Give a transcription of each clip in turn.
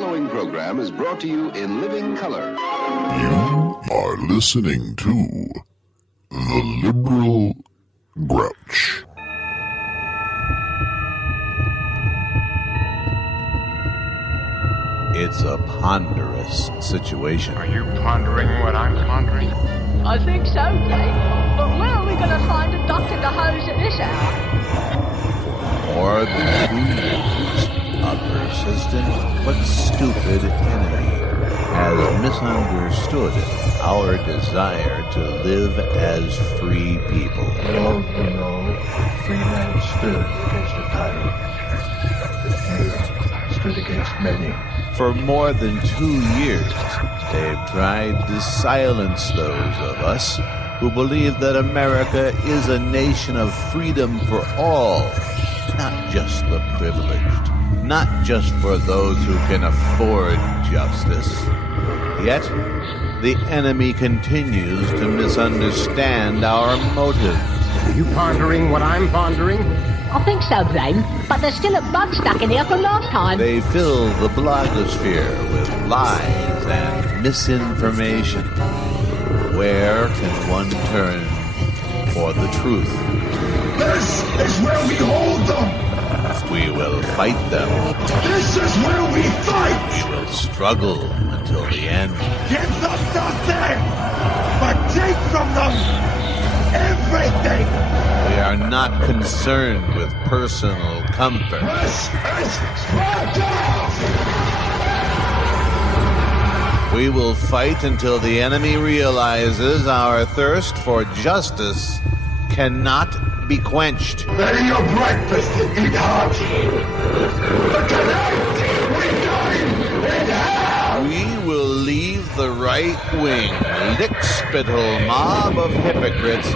following program is brought to you in living color. You are listening to The Liberal Grouch. It's a ponderous situation. Are you pondering what I'm pondering? I think so, Dave. But where are we going to find a doctor to hose at this hour? For more than 2 years, a persistent but stupid enemy has misunderstood our desire to live as free people. Long ago, free men stood against a tyrant. Few stood against many. For more than 2 years, they've tried to silence those of us who believe that America is a nation of freedom for all, not just the privileged, not just for those who can afford justice. Yet, the enemy continues to misunderstand our motives. Are you pondering what I'm pondering? I think so, Blaine. But there's still a bug stuck in here from last time. They fill the blogosphere with lies and misinformation. Where can one turn for the truth? This is where we hold them. We will fight them. This is where we fight. We will struggle until the end. Give them nothing, but take from them everything. We are not concerned with personal comfort. This is Sparta. We will fight until the enemy realizes our thirst for justice cannot be quenched. Let your breakfast eat hot. But tonight we dine in hell. We will leave the right-wing, lick-spittle mob of hypocrites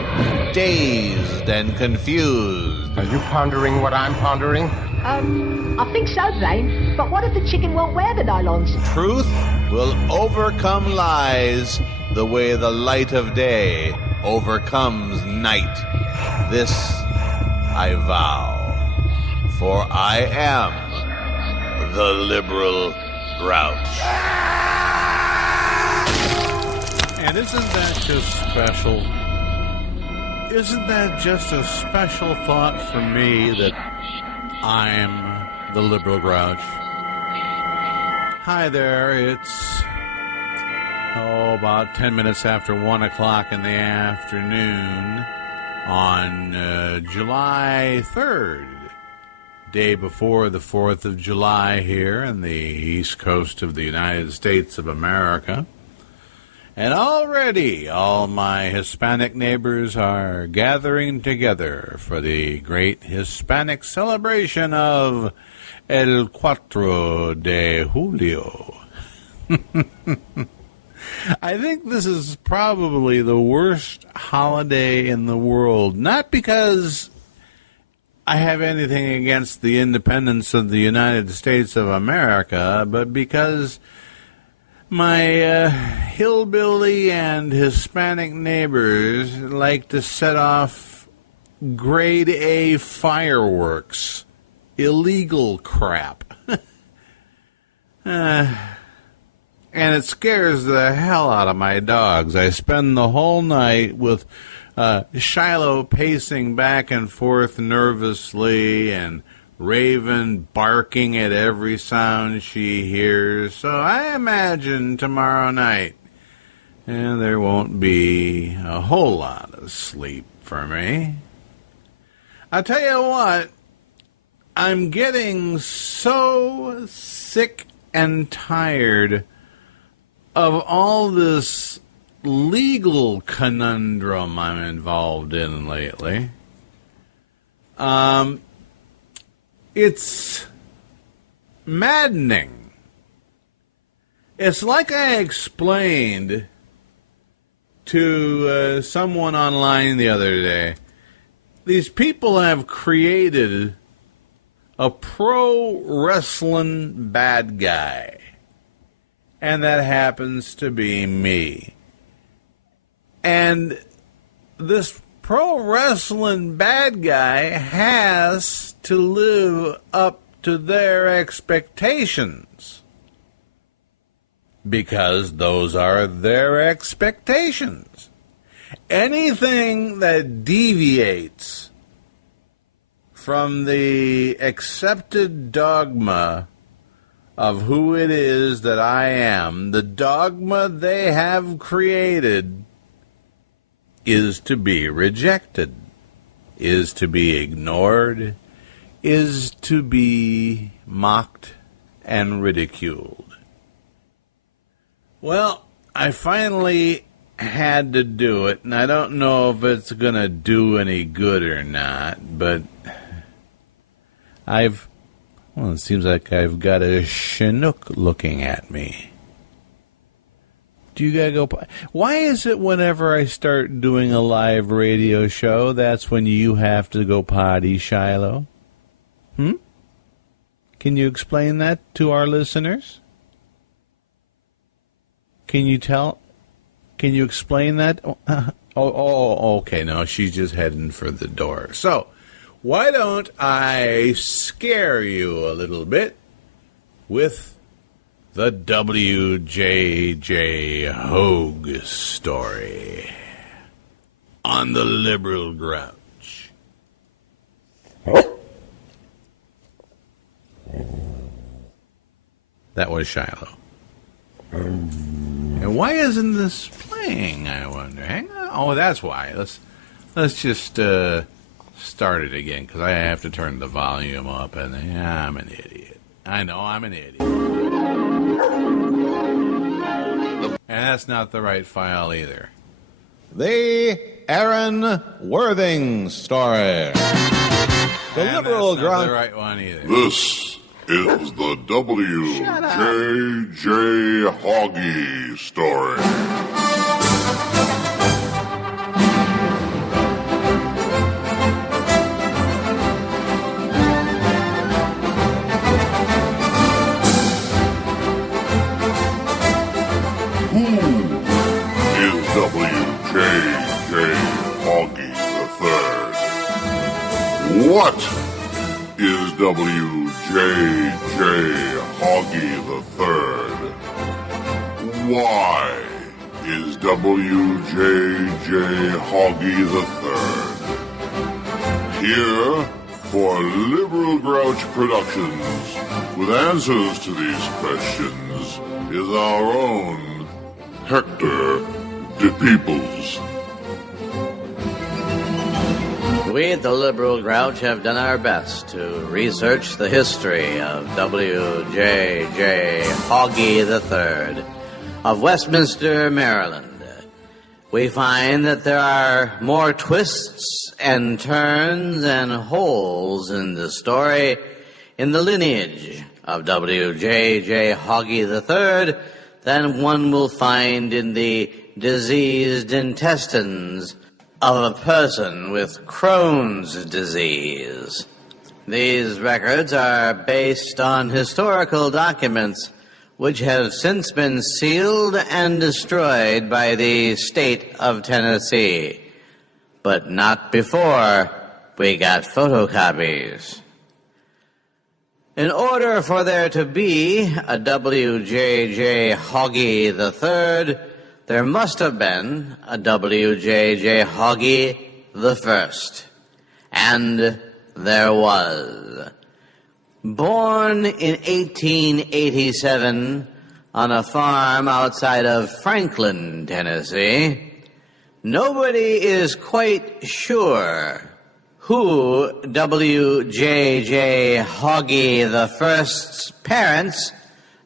dazed and confused. Are you pondering what I'm pondering? I think so, Blaine. But what if the chicken won't wear the nylons? Truth will overcome lies the way the light of day overcomes night. This I vow, for I am the liberal grouch. And isn't that just special? Isn't that just a special thought for me that I'm the liberal grouch? Hi there, it's about 10 minutes after 1 o'clock in the afternoon on July 3rd, day before the 4th of July here in the east coast of the United States of America. And already all my Hispanic neighbors are gathering together for the great Hispanic celebration of El 4 de Julio. I think this is probably the worst holiday in the world, not because I have anything against the independence of the United States of America, but because my hillbilly and Hispanic neighbors like to set off grade A fireworks, illegal crap. And it scares the hell out of my dogs. I spend the whole night with Shiloh pacing back and forth nervously and Raven barking at every sound she hears. So I imagine tomorrow night there won't be a whole lot of sleep for me. I'll tell you what, I'm getting so sick and tired of all this legal conundrum I'm involved in lately. It's maddening. It's like I explained to someone online the other day. These people have created a pro wrestling bad guy. And that happens to be me. And this pro wrestling bad guy has to live up to their expectations. because those are their expectations. Anything that deviates from the accepted dogma of who it is that I am, the dogma they have created, is to be rejected, is to be ignored, is to be mocked and ridiculed. Well, I finally had to do it, and I don't know if it's going to do any good or not, but it seems like I've got a Chinook looking at me. Do you gotta go? Why is it whenever I start doing a live radio show, that's when you have to go potty, Shiloh? Can you explain that to our listeners? Can you explain that? Okay, no, she's just heading for the door. So, why don't I scare you a little bit with the W.J.J. Hogue story on the liberal grouch. That was Shiloh. And why isn't this playing, I wonder? Hang on. Oh, that's why. Let's just start it again, because I have to turn the volume up, and I'm an idiot. I know I'm an idiot. And that's not the right file either. The Aaron Worthing story. The And liberal that's not grouch. the right one either. This is the W.J.J. Hoggy story. Who is W.J.J. Hoggy III? What is W.J.J. Hoggy III? Why is W.J.J. Hoggy III? Here for Liberal Grouch Productions, with answers to these questions, is our own Hector de Peoples. We at the Liberal Grouch have done our best to research the history of W.J.J. Hoggy III of Westminster, Maryland. We find that there are more twists and turns and holes in the story in the lineage of W.J.J. Hoggy III than one will find in the diseased intestines of a person with Crohn's disease. These records are based on historical documents which have since been sealed and destroyed by the state of Tennessee, but not before we got photocopies. In order for there to be a W.J.J. Hoggy III, there must have been a W.J.J. Hoggy I. And there was. Born in 1887 on a farm outside of Franklin, Tennessee, nobody is quite sure who W.J.J. Hoggy I's parents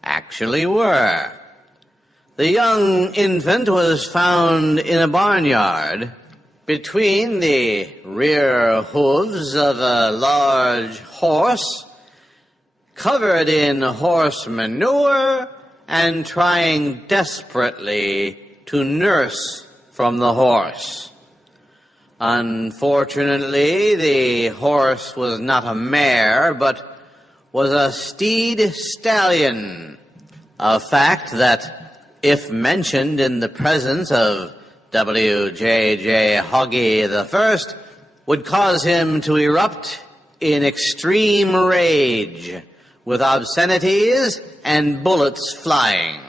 actually were. The young infant was found in a barnyard between the rear hooves of a large horse, covered in horse manure and trying desperately to nurse from the horse. Unfortunately, the horse was not a mare, but was a steed stallion, a fact that, if mentioned in the presence of W.J.J. Hoggy I, would cause him to erupt in extreme rage, with obscenities and bullets flying.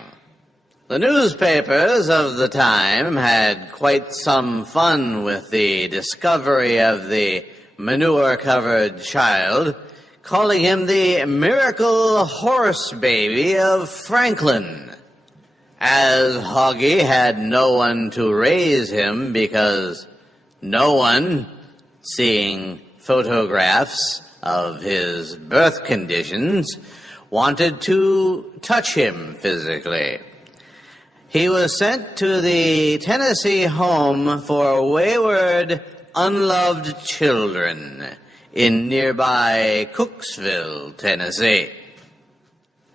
The newspapers of the time had quite some fun with the discovery of the manure-covered child, calling him the miracle horse baby of Franklin. As Hoggy had no one to raise him because no one, seeing photographs of his birth conditions, wanted to touch him physically. He was sent to the Tennessee Home for Wayward, Unloved Children in nearby Cooksville, Tennessee.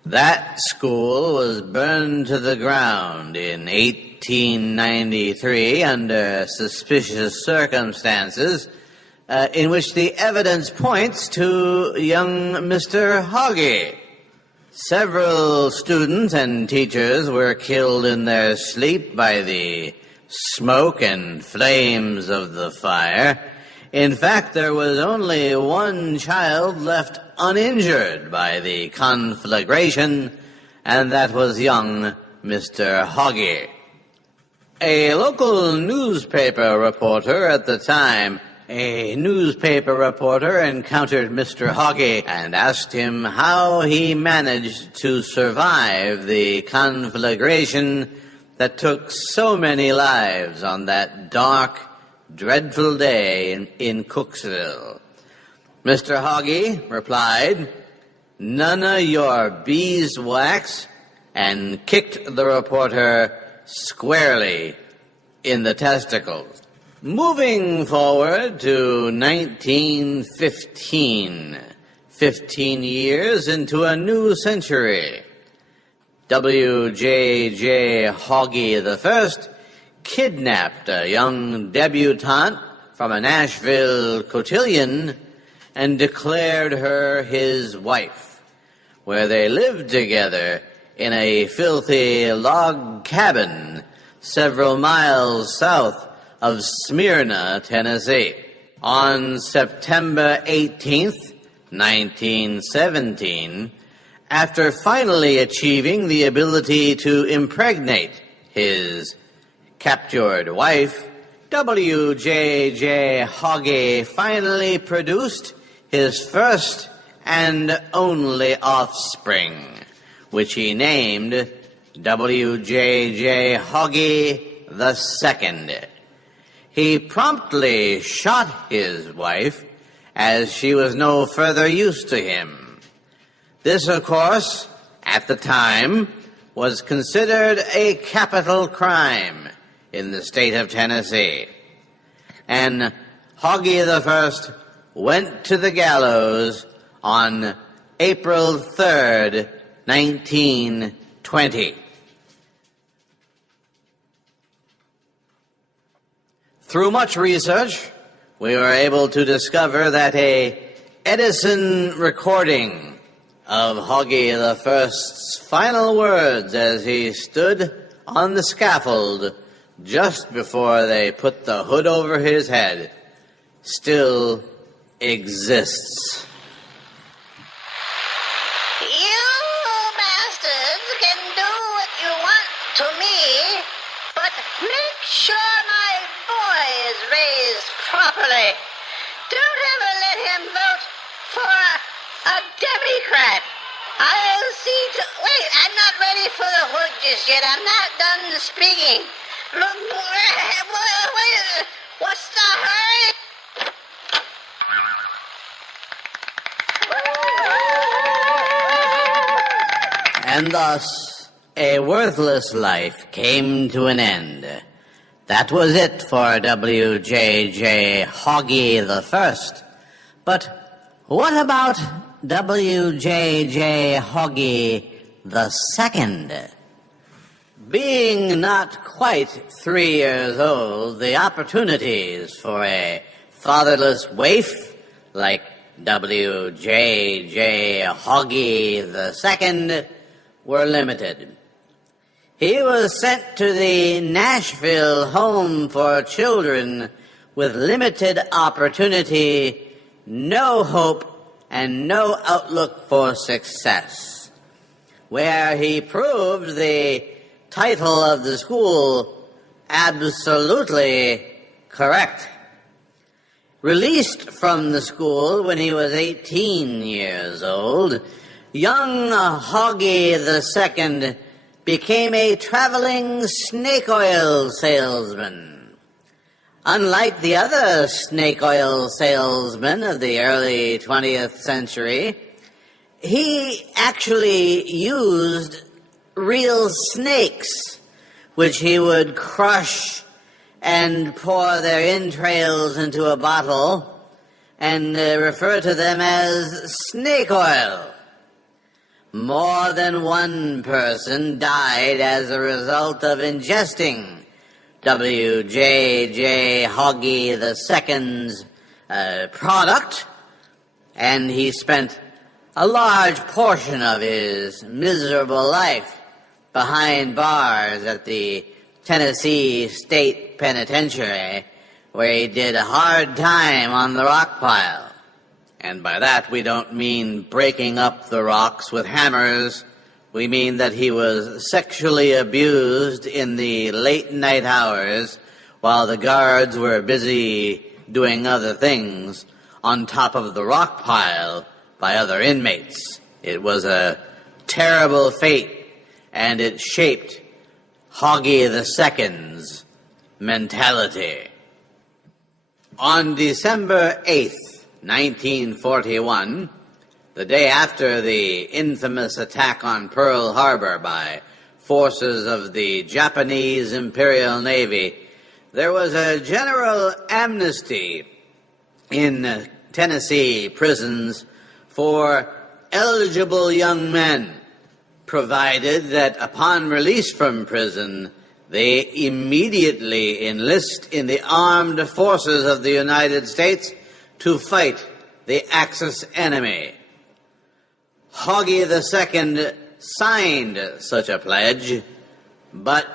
That school was burned to the ground in 1893 under suspicious circumstances, in which the evidence points to young Mr. Hoggy. Several students and teachers were killed in their sleep by the smoke and flames of the fire. In fact, there was only one child left uninjured by the conflagration, and that was young Mr. Hoggy. A local newspaper reporter at the time encountered Mr. Hoggy and asked him how he managed to survive the conflagration that took so many lives on that dark, dreadful day in Cooksville. Mr. Hoggy replied, "None of your beeswax," and kicked the reporter squarely in the testicles. Moving forward to 1915, 15 years into a new century, W.J.J. Hoggy I kidnapped a young debutante from a Nashville cotillion and declared her his wife, where they lived together in a filthy log cabin several miles south of Smyrna, Tennessee. On September 18th, 1917, after finally achieving the ability to impregnate his captured wife, W.J.J. Hoggy finally produced his first and only offspring, which he named W.J.J. Hoggy II. He promptly shot his wife, as she was no further use to him. This, of course, at the time, was considered a capital crime in the state of Tennessee. And Hoggy I went to the gallows on April 3rd, 1920. Through much research, we were able to discover that a Edison recording of Hoggy I's final words as he stood on the scaffold just before they put the hood over his head still exists. You bastards can do what you want to me, but make sure my boy is raised properly. Don't ever let him vote for a Democrat. I'll see to... Wait, I'm not ready for the hood just yet. I'm not done speaking. Wait, what's the hurry? And thus, a worthless life came to an end. That was it for W.J.J. Hoggy I. But what about W.J.J. Hoggy II? Being not quite 3 years old, the opportunities for a fatherless waif like W.J.J. Hoggy II were limited. He was sent to the Nashville Home for Children with limited opportunity, no hope, and no outlook for success, where he proved the title of the school absolutely correct. Released from the school when he was 18 years old, young Hoggy II became a traveling snake oil salesman. Unlike the other snake oil salesmen of the early 20th century, he actually used real snakes, which he would crush and pour their entrails into a bottle and refer to them as snake oil. More than one person died as a result of ingesting W.J.J. Hoggy II's product, and he spent a large portion of his miserable life behind bars at the Tennessee State Penitentiary, where he did a hard time on the rock pile. And by that we don't mean breaking up the rocks with hammers. We mean that he was sexually abused in the late night hours while the guards were busy doing other things on top of the rock pile by other inmates. It was a terrible fate, and it shaped Hoggy II's mentality. On December 8th, 1941, the day after the infamous attack on Pearl Harbor by forces of the Japanese Imperial Navy, there was a general amnesty in Tennessee prisons for eligible young men, provided that upon release from prison, they immediately enlist in the armed forces of the United States to fight the Axis enemy. Hoggy II signed such a pledge, but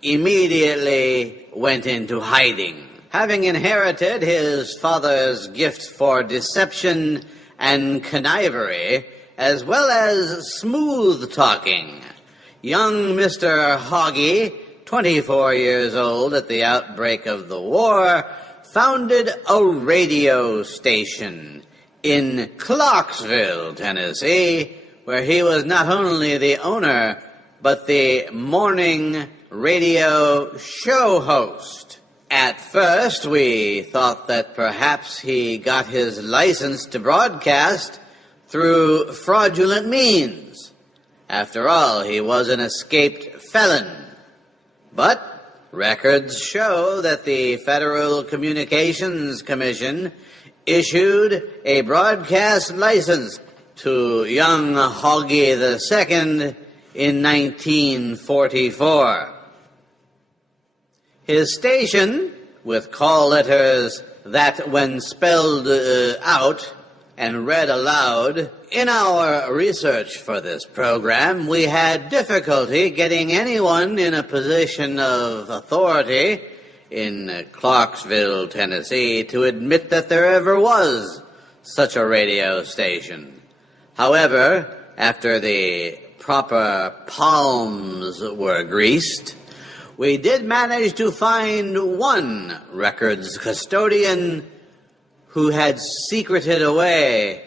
immediately went into hiding, having inherited his father's gift for deception and connivery, as well as smooth talking. Young Mr. Hoggy, 24 years old at the outbreak of the war, founded a radio station in Clarksville, Tennessee, where he was not only the owner, but the morning radio show host. At first, we thought that perhaps he got his license to broadcast through fraudulent means. After all, he was an escaped felon. But records show that the Federal Communications Commission issued a broadcast license to young Hoggy II in 1944. His station, with call letters that, when spelled out and read aloud, in our research for this program, we had difficulty getting anyone in a position of authority in Clarksville, Tennessee, to admit that there ever was such a radio station. However, after the proper palms were greased, we did manage to find one records custodian who had secreted away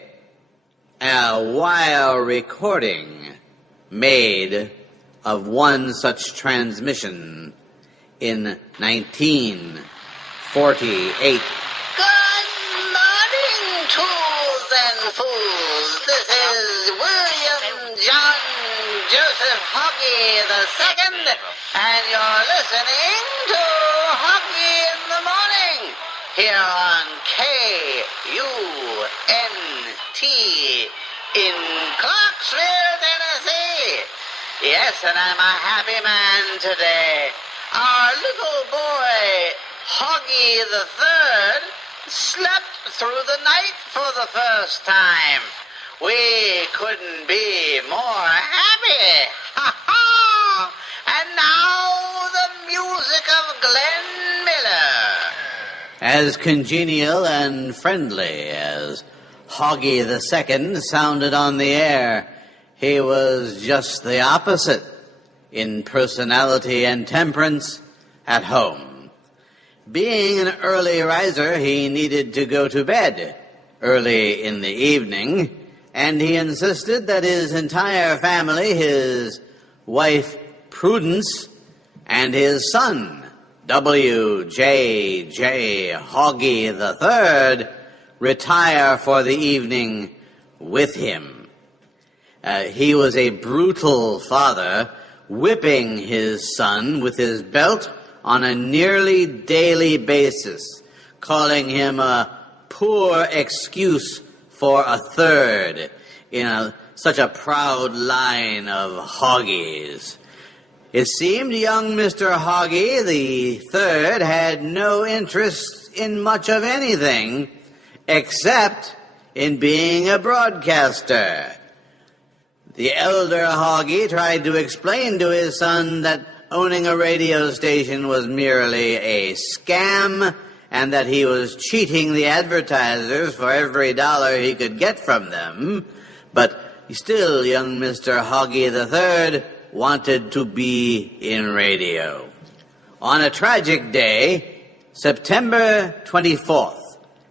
a wire recording made of one such transmission in 1948. Good morning, tools and fools. This is William John Joseph Hoggy II, and you're listening to Hoggy in the Morning here on KUNT in Clarksville, Tennessee. Yes, and I'm a happy man today. Our little boy, Hoggy III, slept through the night for the first time. We couldn't be more happy. Ha ha! And now the music of Glenn Miller. As congenial and friendly as Hoggy II sounded on the air, he was just the opposite in personality and temperance at home. Being an early riser, he needed to go to bed early in the evening, and he insisted that his entire family, his wife Prudence, and his son, W.J.J. Hoggy III, retire for the evening with him. He was a brutal father, whipping his son with his belt on a nearly daily basis, calling him a poor excuse for a third in such a proud line of Hoggies. It seemed young Mr. Hoggy the Third had no interest in much of anything except in being a broadcaster. The elder Hoggy tried to explain to his son that owning a radio station was merely a scam and that he was cheating the advertisers for every dollar he could get from them, but still young Mr. Hoggy III wanted to be in radio. On a tragic day, September 24th,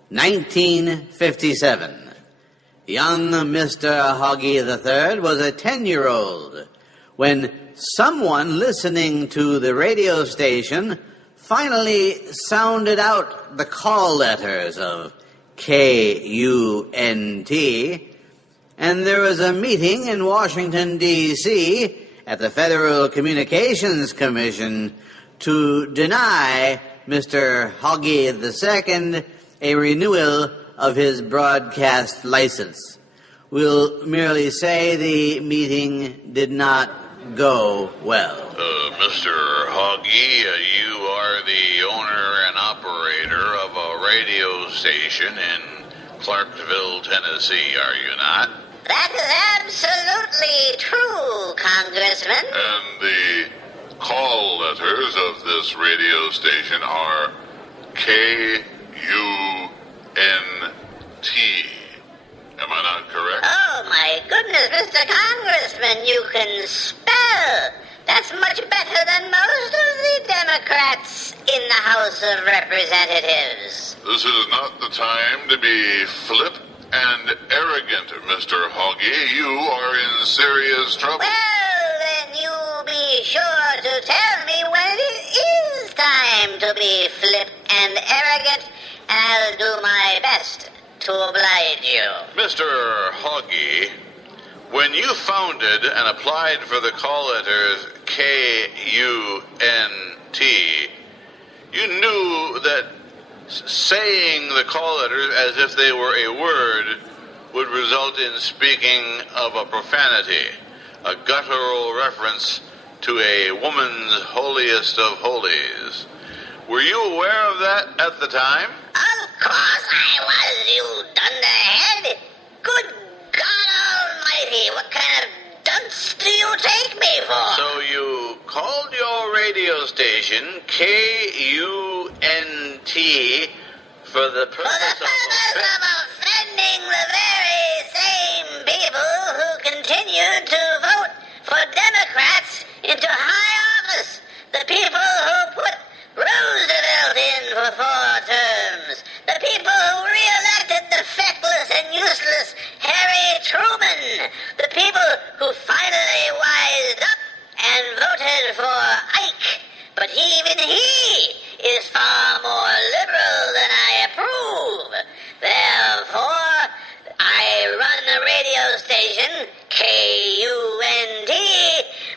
1957, young Mr. Hoggy III was a 10-year-old when someone listening to the radio station finally sounded out the call letters of K-U-N-T, and there was a meeting in Washington, D.C., at the Federal Communications Commission to deny Mr. Hoggy II a renewal of his broadcast license. We'll merely say the meeting did not go well. Mr. Hoggy, you are the owner and operator of a radio station in Clarksville, Tennessee, are you not? That is absolutely true, Congressman. And the call letters of this radio station are K-U-N-T. Am I not correct? Oh, my goodness, Mr. Congressman, you can spell. That's much better than most of the Democrats in the House of Representatives. This is not the time to be flip and arrogant, Mr. Hoggy. You are in serious trouble. Well, then you be sure to tell me when it is time to be flip and arrogant, and I'll do my best to oblige you. Mr. Hoggy, when you founded and applied for the call letters K-U-N-T, you knew that saying the call letters as if they were a word would result in speaking of a profanity, a guttural reference to a woman's holiest of holies. Were you aware of that at the time? Of course I was, you dunderhead. Good God Almighty, what kind of dunce do you take me for? So you called your radio station K-U-N-T for the purpose of offending the very same people who continued to vote for Democrats into high office. The people who put Roosevelt in for 4 terms. The people who re-elected the feckless and useless Harry Truman. The people who finally wised up and voted for Ike. But even he is far more liberal than I approve. Therefore, I run a radio station, K-U-N-T,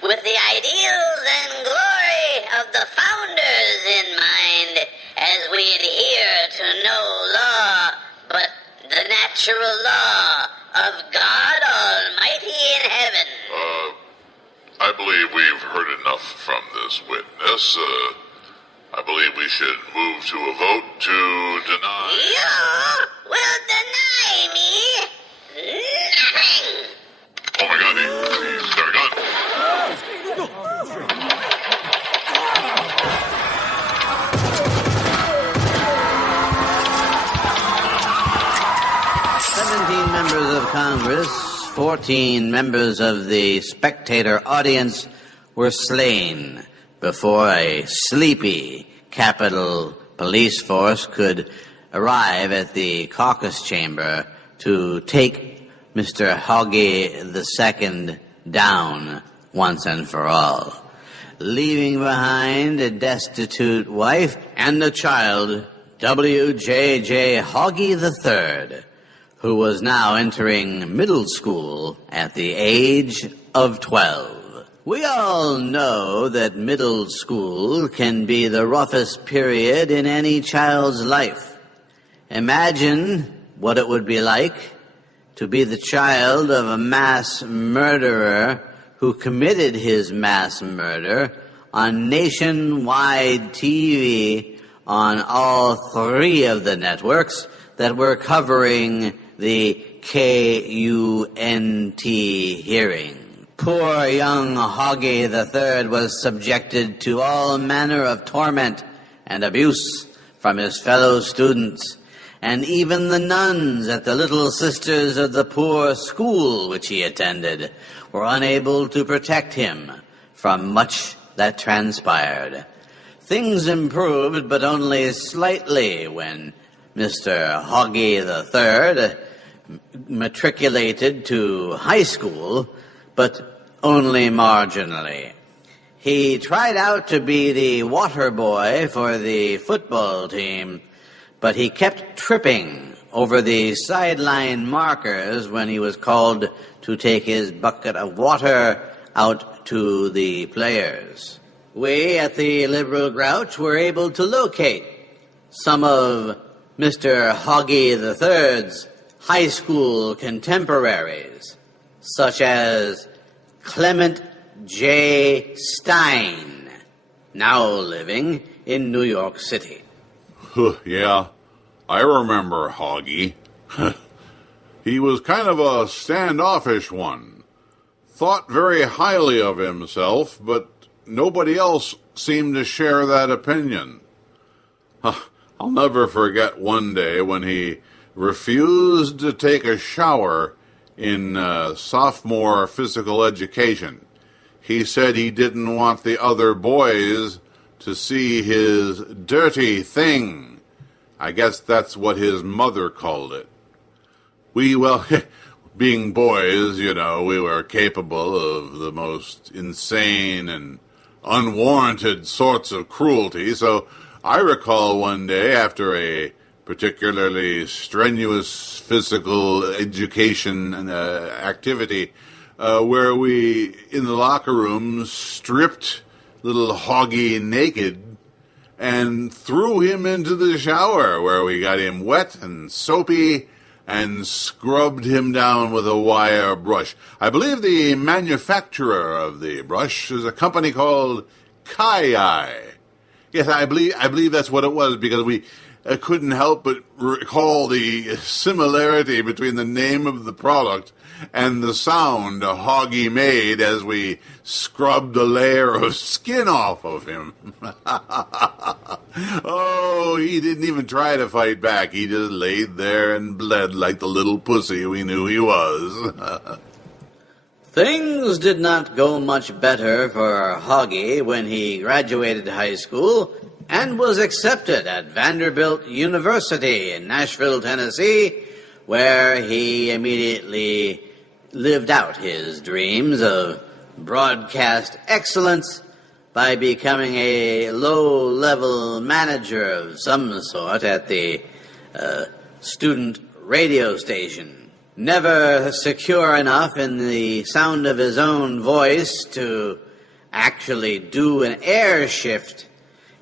with the ideals and glory of the founders in mind, as we adhere to no law but the natural law of God Almighty in heaven. I believe we've heard enough from this witness. I believe we should move to a vote to deny. You will deny me nothing. Oh my God, he's got a gun. 17 members of Congress, 14 members of the spectator audience were slain before a sleepy Capitol police force could arrive at the caucus chamber to take Mr. Hoggy II down once and for all, leaving behind a destitute wife and a child, W.J.J. Hoggy III, who was now entering middle school at the age of 12. We all know that middle school can be the roughest period in any child's life. Imagine what it would be like to be the child of a mass murderer who committed his mass murder on nationwide TV on all three of the networks that were covering the KUNT hearing. Poor young Hoggy III was subjected to all manner of torment and abuse from his fellow students, and even the nuns at the Little Sisters of the Poor school which he attended were unable to protect him from much that transpired. Things improved, but only slightly, when Mr. Hoggy III matriculated to high school, but only marginally. He tried out to be the water boy for the football team, but he kept tripping over the sideline markers when he was called to take his bucket of water out to the players. We at the Liberal Grouch were able to locate some of Mr. Hoggy III's high school contemporaries, such as Clement J. Stein, now living in New York City. Yeah, I remember Hoggy. He was kind of a standoffish one. Thought very highly of himself, but nobody else seemed to share that opinion. I'll never forget one day when he refused to take a shower in sophomore physical education. He said he didn't want the other boys to see his dirty thing. I guess that's what his mother called it. Being boys, we were capable of the most insane and unwarranted sorts of cruelty, so I recall one day after a particularly strenuous physical education activity where we, in the locker room, stripped little Hoggy naked and threw him into the shower, where we got him wet and soapy and scrubbed him down with a wire brush. I believe the manufacturer of the brush is a company called Kai. Yes, I believe that's what it was, because we couldn't help but recall the similarity between the name of the product and the sound Hoggy made as we scrubbed a layer of skin off of him. Oh, he didn't even try to fight back. He just laid there and bled like the little pussy we knew he was. Things did not go much better for Hoggy when he graduated high school and was accepted at Vanderbilt University in Nashville, Tennessee, where he immediately lived out his dreams of broadcast excellence by becoming a low-level manager of some sort at the student radio station. Never secure enough in the sound of his own voice to actually do an air shift,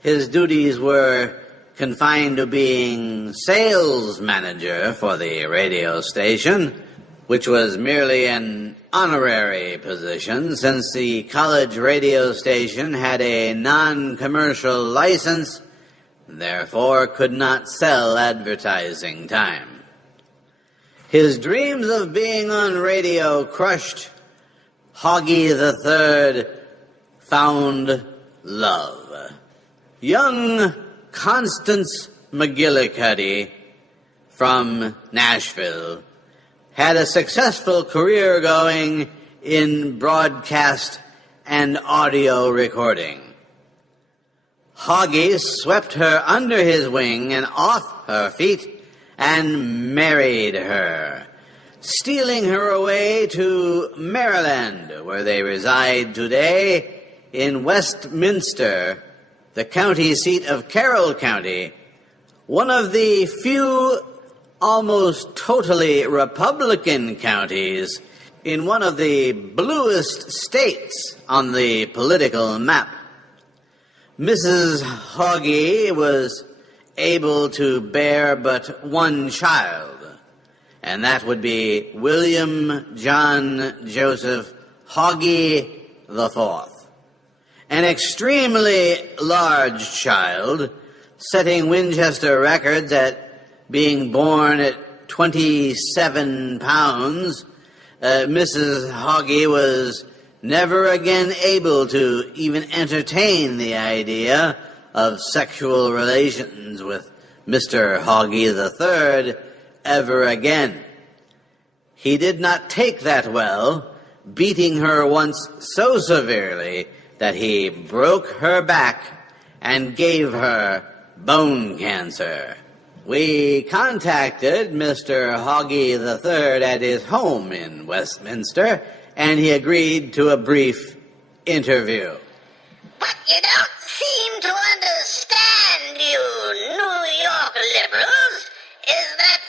his duties were confined to being sales manager for the radio station, which was merely an honorary position since the college radio station had a non-commercial license, therefore could not sell advertising time. His dreams of being on radio crushed, Hoggy III found love. Young Constance McGillicuddy from Nashville had a successful career going in broadcast and audio recording. Hoggy swept her under his wing and off her feet and married her, stealing her away to Maryland, where they reside today in Westminster, the county seat of Carroll County, one of the few almost totally Republican counties in one of the bluest states on the political map. Mrs. Hoggy was able to bear but one child, and that would be William John Joseph Hoggy IV, an extremely large child, setting Winchester records at being born at 27 pounds. Mrs. Hoggy was never again able to even entertain the idea of sexual relations with Mr. Hoggy III ever again. He did not take that well, beating her once so severely that he broke her back and gave her bone cancer. We contacted Mr. Hoggy III at his home in Westminster, and he agreed to a brief interview. What you don't seem to understand, you New York liberals, is that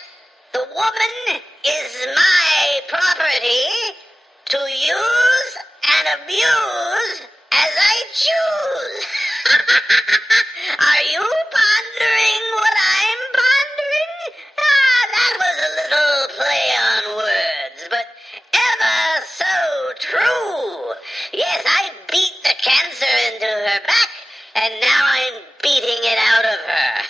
the woman is my property to use and abuse as I choose. Are you pondering what I'm pondering? That was a little play on words, but ever so true. Yes, I beat the cancer into her back, and now I'm beating it out of her.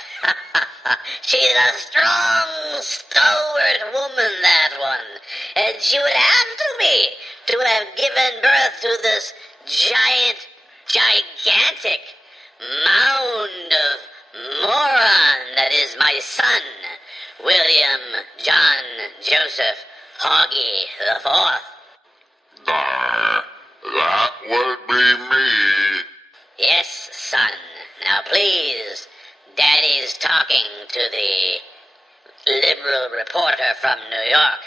She's a strong, stalwart woman, that one, and she would have to have given birth to this gigantic mound of moron that is my son, William John Joseph Hoggy IV. That would be me. Yes, son. Now please, Daddy's talking to the liberal reporter from New York.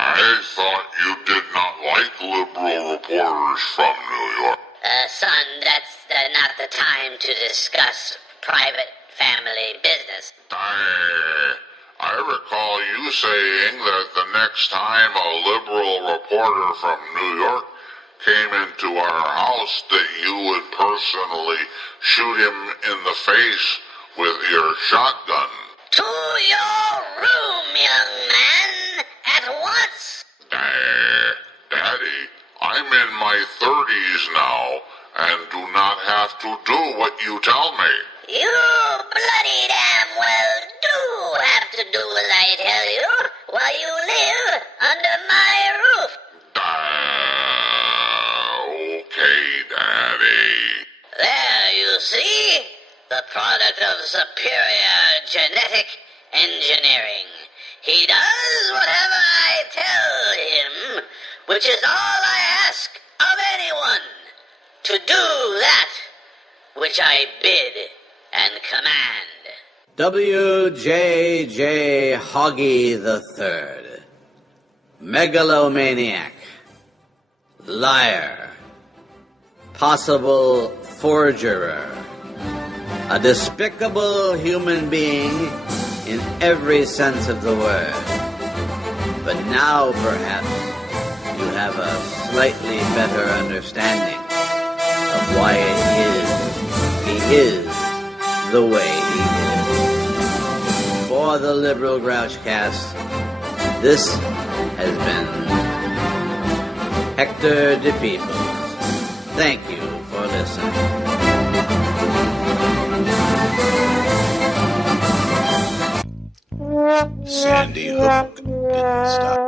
I thought you did not like liberal reporters from New York. Son, that's not the time to discuss private family business. I recall you saying that the next time a liberal reporter from New York came into our house that you would personally shoot him in the face with your shotgun. To your room, young man, at once. Daddy, I'm in my 30s now and do not have to do what you tell me. You bloody damn well do have to do as I tell you while you live under my roof. Okay, Daddy. There, you see, the product of superior genetic engineering. He does whatever I tell him, which is all I ask of anyone, to do that which I bid and command. W.J.J. Hoggy III, megalomaniac, liar, possible forgerer, a despicable human being in every sense of the word. But now, perhaps, you have a slightly better understanding of why he is the way he is. For the Liberal Grouchcast, this has been Hector DePeebles. Thank you for listening. Sandy Hook didn't stop.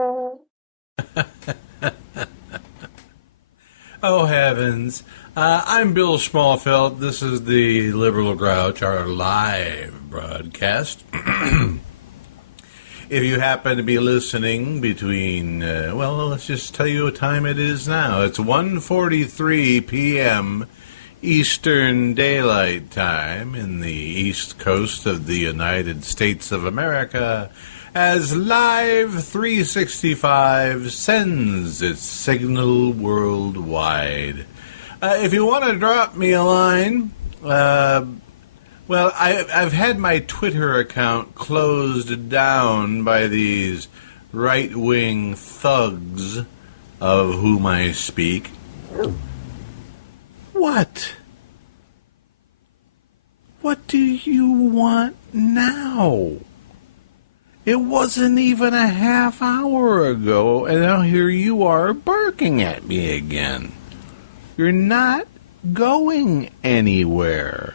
Oh, heavens. I'm Bill Schmalfeld. This is the Liberal Grouch, our live broadcast. If you happen to be listening between, let's just tell you what time it is now. It's 1:43 p.m. Eastern Daylight Time in the East Coast of the United States of America, as Live 365 sends its signal worldwide. If you want to drop me a line, I've had my Twitter account closed down by these right-wing thugs of whom I speak. What? What do you want now? It wasn't even a half hour ago, and now here you are barking at me again. You're not going anywhere.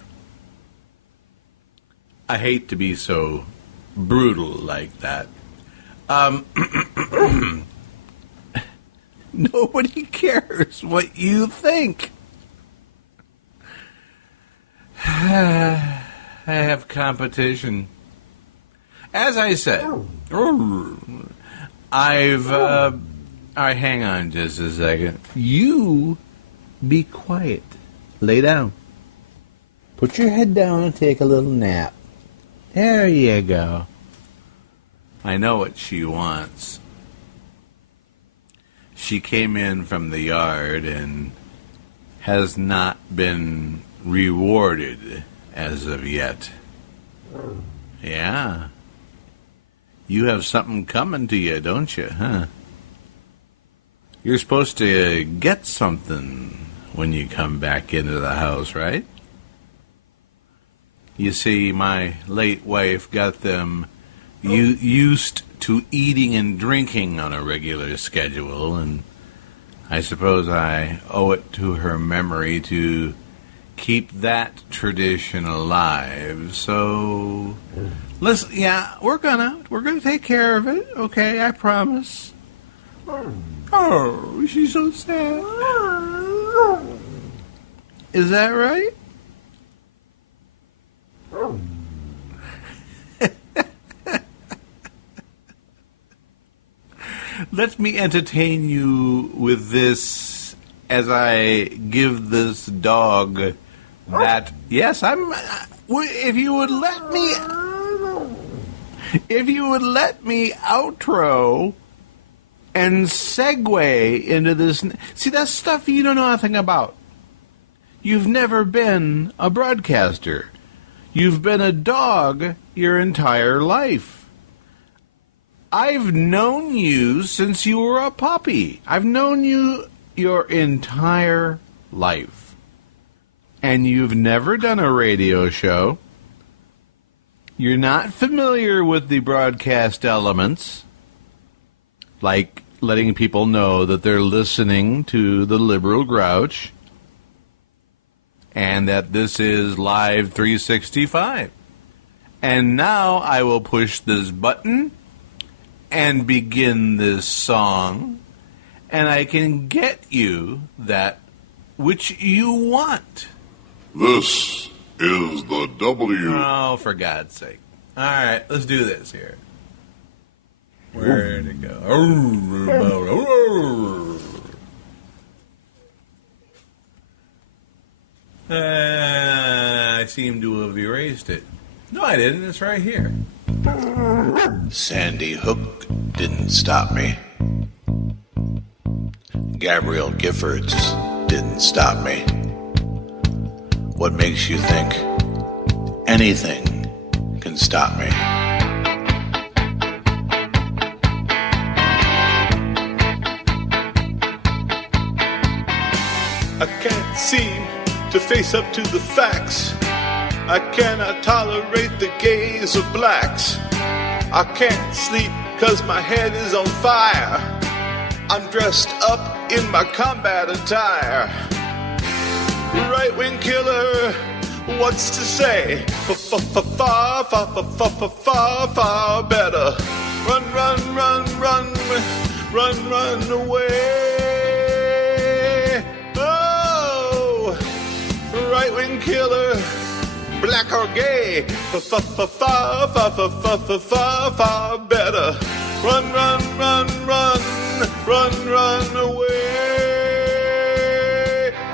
I hate to be so brutal like that. Nobody cares what you think. I have competition. As I said, I've... all right, hang on just a second. You be quiet. Lay down. Put your head down and take a little nap. There you go. I know what she wants. She came in from the yard and has not been rewarded as of yet. Yeah. You have something coming to you, don't you, huh? You're supposed to get something when you come back into the house, right? You see, my late wife got them used to eating and drinking on a regular schedule, and I suppose I owe it to her memory to keep that tradition alive. So, listen, yeah, we're gonna take care of it, okay? I promise. Oh, she's so sad. Is that right? Let me entertain you with this as I give this dog that. Yes, if you would let me outro and segue into this. See, that's stuff you don't know nothing about. You've never been a broadcaster. You've been a dog your entire life. I've known you since you were a puppy. I've known you your entire life. And you've never done a radio show. You're not familiar with the broadcast elements, like letting people know that they're listening to the Liberal Grouch and that this is Live 365. And now I will push this button and begin this song, and I can get you that which you want. This is the W. Oh, for God's sake. All right, let's do this here. Where'd it go? I seem to have erased it. No, I didn't. It's right here. Sandy Hook didn't stop me. Gabrielle Giffords didn't stop me. What makes you think anything can stop me? I can't seem to face up to the facts. I cannot tolerate the gaze of blacks. I can't sleep 'cause my head is on fire. I'm dressed up in my combat attire. Right-wing killer, what's to say? Far better. Run away. Oh, right-wing killer, black or gay, far better. Run, run, run, run, run, run away.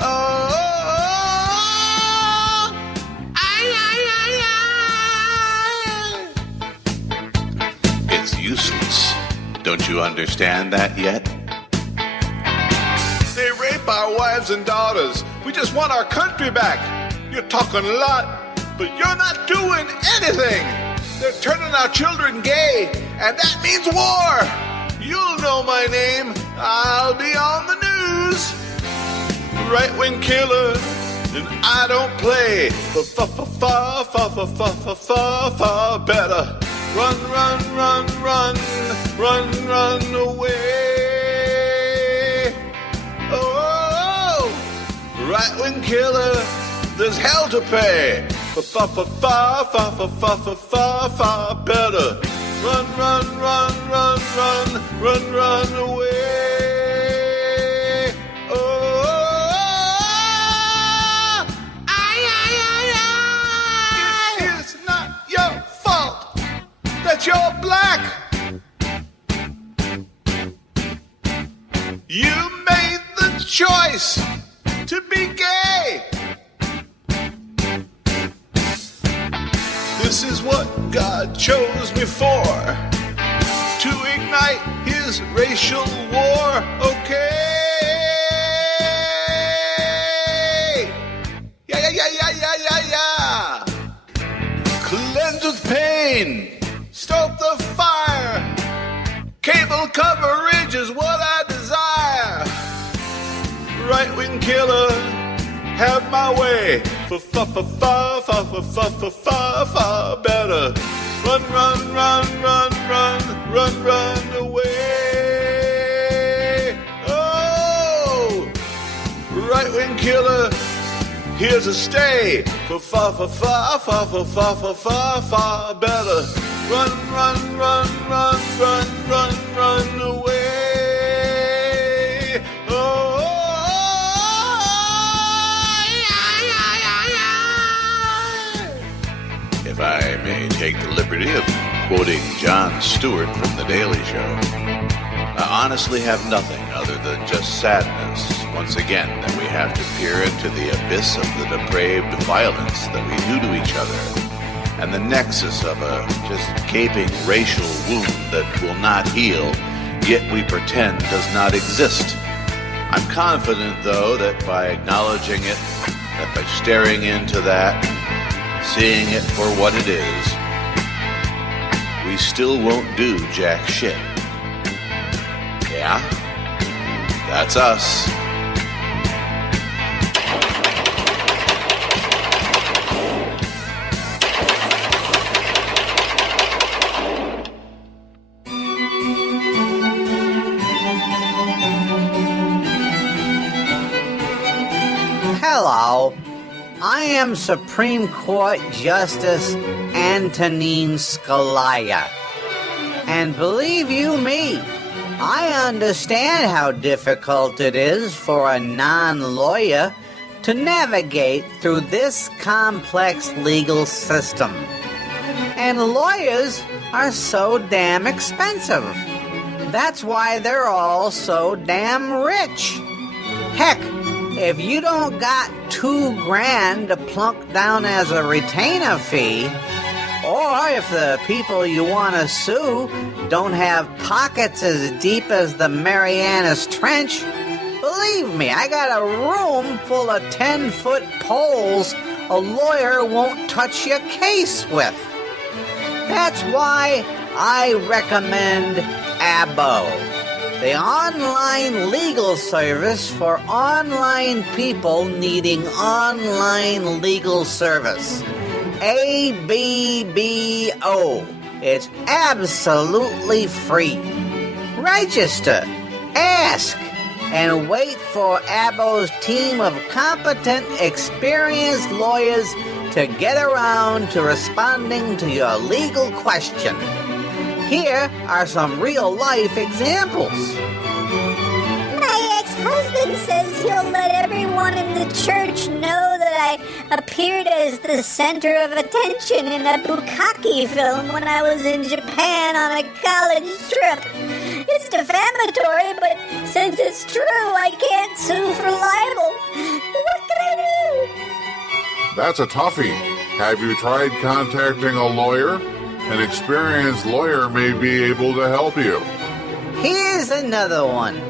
Oh, It's useless. Don't you understand that yet? they rape our wives and daughters. We just want our country back. You're talking a lot, but you're not doing anything. They're turning our children gay, and that means war. You'll know my name. I'll be on the news. Right-wing killer, and I don't play. Far better. Run, run, run, run, run, run away. Oh, right-wing killer, there's hell to pay. Far better. Run, run, run, run, run, run, run away. Oh, it's not your fault that you're black. You made the choice to be gay. This is what God chose me for, to ignite his racial war, okay? Yeah. Cleanse with pain, stoke the fire. Cable coverage is what I desire. Right-wing killer, have my way. Far better. Run, run, run, run, run, run, run away. Oh, right-wing killer, here to stay. Far better. Run, run, run, run, run, run, run away. Oh. If I may take the liberty of quoting Jon Stewart from The Daily Show, I honestly have nothing other than just sadness, once again, that we have to peer into the abyss of the depraved violence that we do to each other, and the nexus of a just gaping racial wound that will not heal, yet we pretend does not exist. I'm confident, though, that by acknowledging it, that by staring into that, seeing it for what it is, we still won't do jack shit. Yeah? That's us. Hello. I am Supreme Court Justice Antonin Scalia. And believe you me, I understand how difficult it is for a non-lawyer to navigate through this complex legal system. And lawyers are so damn expensive. That's why they're all so damn rich. Heck, if you don't got $2,000 to plunk down as a retainer fee, or if the people you want to sue don't have pockets as deep as the Marianas Trench, believe me, I got a room full of 10-foot poles a lawyer won't touch your case with. That's why I recommend ABO, the online legal service for online people needing online legal service. ABBO. It's absolutely free. Register, ask, and wait for ABO's team of competent, experienced lawyers to get around to responding to your legal question. Here are some real-life examples. My ex-husband says he'll let everyone in the church know that I appeared as the center of attention in a bukkake film when I was in Japan on a college trip. It's defamatory, but since it's true, I can't sue for libel. What can I do? That's a toughie. Have you tried contacting a lawyer? An experienced lawyer may be able to help you. Here's another one.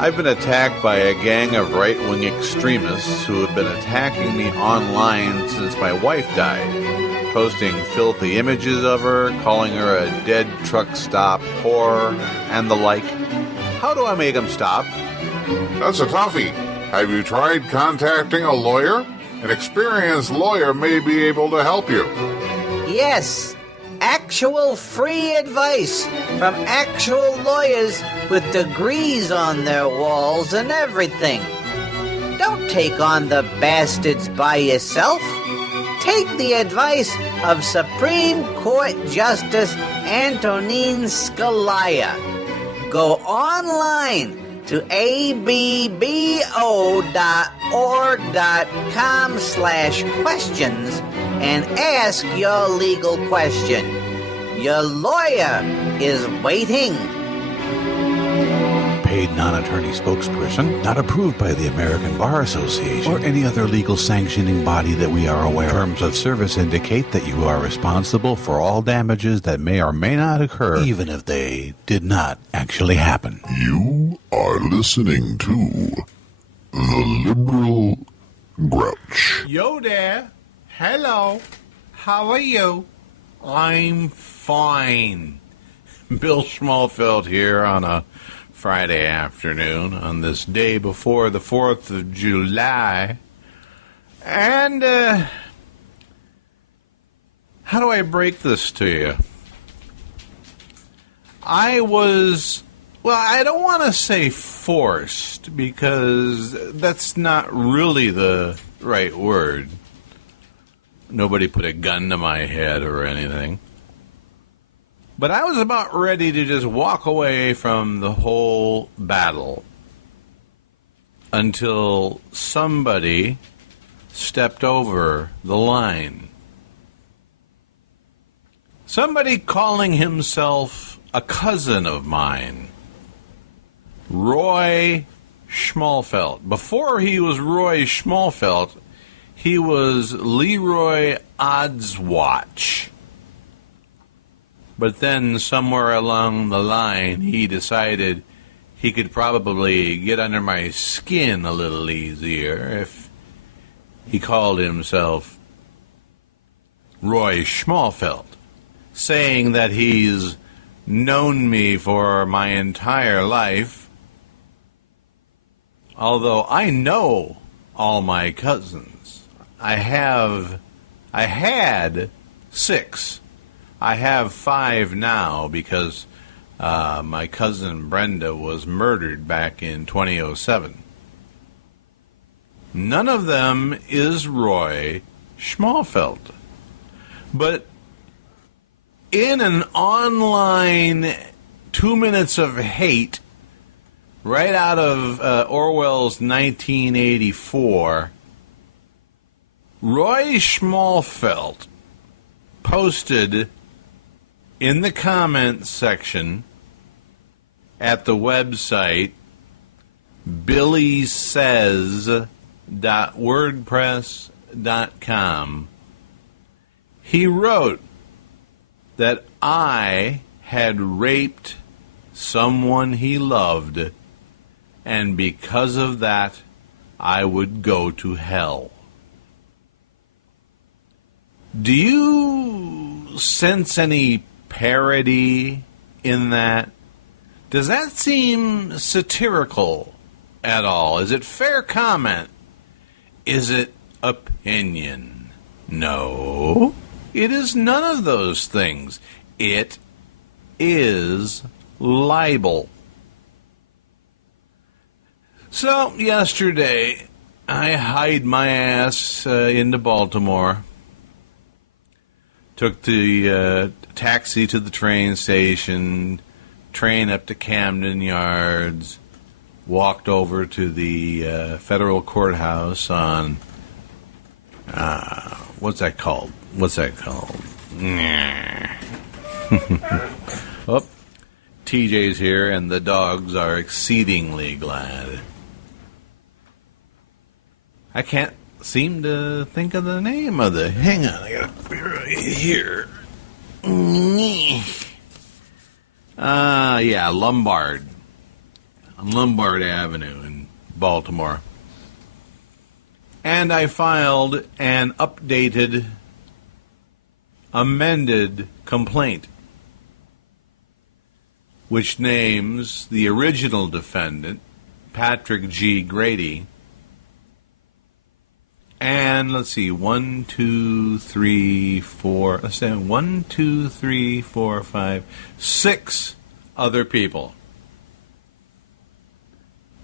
I've been attacked by a gang of right-wing extremists who have been attacking me online since my wife died, posting filthy images of her, calling her a dead truck stop whore, and the like. How do I make them stop? That's a toughie. Have you tried contacting a lawyer? An experienced lawyer may be able to help you. Yes, actual free advice from actual lawyers with degrees on their walls and everything. Don't take on the bastards by yourself. Take the advice of Supreme Court Justice Antonin Scalia. Go online to abbo.org.com/questions and ask your legal question. Your lawyer is waiting. Paid non-attorney spokesperson, not approved by the American Bar Association or any other legal sanctioning body that we are aware of. Terms of service indicate that you are responsible for all damages that may or may not occur, even if they did not actually happen. You are listening to The Liberal Grouch. Yo there. Hello. How are you? I'm fine. Bill Schmalfeld here on a Friday afternoon on this day before the 4th of July. And, how do I break this to you? I don't want to say forced, because that's not really the right word. Nobody put a gun to my head or anything. But I was about ready to just walk away from the whole battle until somebody stepped over the line. Somebody calling himself a cousin of mine, Roy Schmalfeld. Before he was Roy Schmalfeld, he was Leroy Oddswatch. But then somewhere along the line, he decided he could probably get under my skin a little easier if he called himself Roy Schmalfeld, saying that he's known me for my entire life, although I know all my cousins. I had 6. I have 5 now because my cousin Brenda was murdered back in 2007. None of them is Roy Schmalfeld. But in an online 2 minutes of hate, right out of Orwell's 1984, Roy Schmalfeld posted in the comments section at the website billysays.wordpress.com, he wrote that I had raped someone he loved, and because of that, I would go to hell. Do you sense any parody in that? Does that seem satirical at all? Is it fair comment? Is it opinion? No, it is none of those things. It is libel. So, yesterday, I hied my ass into Baltimore. Took the taxi to the train station, train up to Camden Yards, walked over to the federal courthouse on What's that called? Nah. Oh, TJ's here, and the dogs are exceedingly glad. I can't seem to think of the name of the... Hang on, I gotta be right here. Yeah, Lombard. On Lombard Avenue in Baltimore. And I filed an updated, amended complaint, which names the original defendant, Patrick G. Grady, and let's see, 1, 2, 3, 4, let's say 1, 2, 3, 4, 5, 6 other people.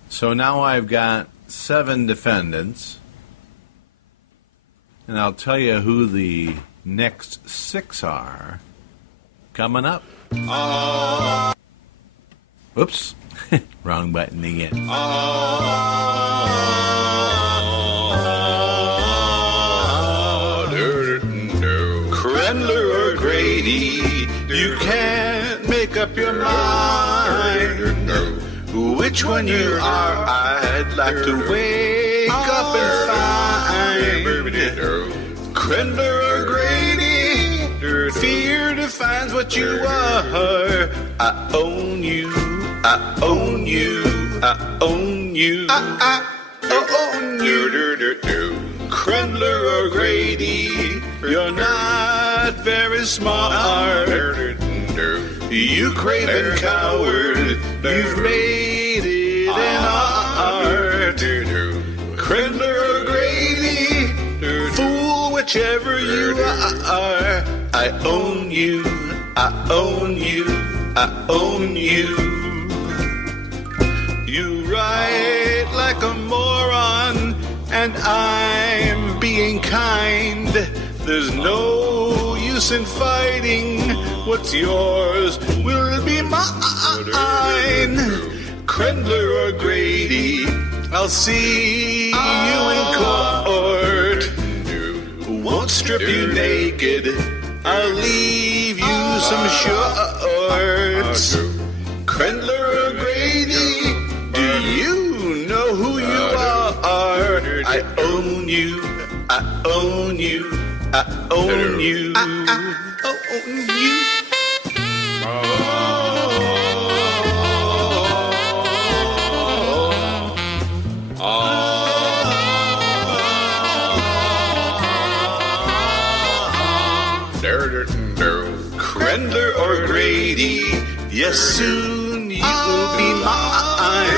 So now I've got 7 defendants, and I'll tell you who the next 6 are coming up. Oops, wrong button again. Crendler or Grady, you can't make up your mind which one you are. I'd like to wake up and find Crendler or Grady. Fear defines what you are. I own you. I own you. I own you. I own you. Crendler or Grady, you're not very smart. You craven coward, you've made it an art. Crendler or Grady, fool whichever you are. I own you, I own you, I own you. You write like a moron, and I'm being kind. There's no use in fighting. What's yours will be mine. Crendler or Grady, I'll see you in court. Won't strip you naked, I'll leave you some shorts. Crendler or Grady, do you know who you are? I own you, I own you, I own you, I own you. Crendler or Grady, yes, soon you will be mine.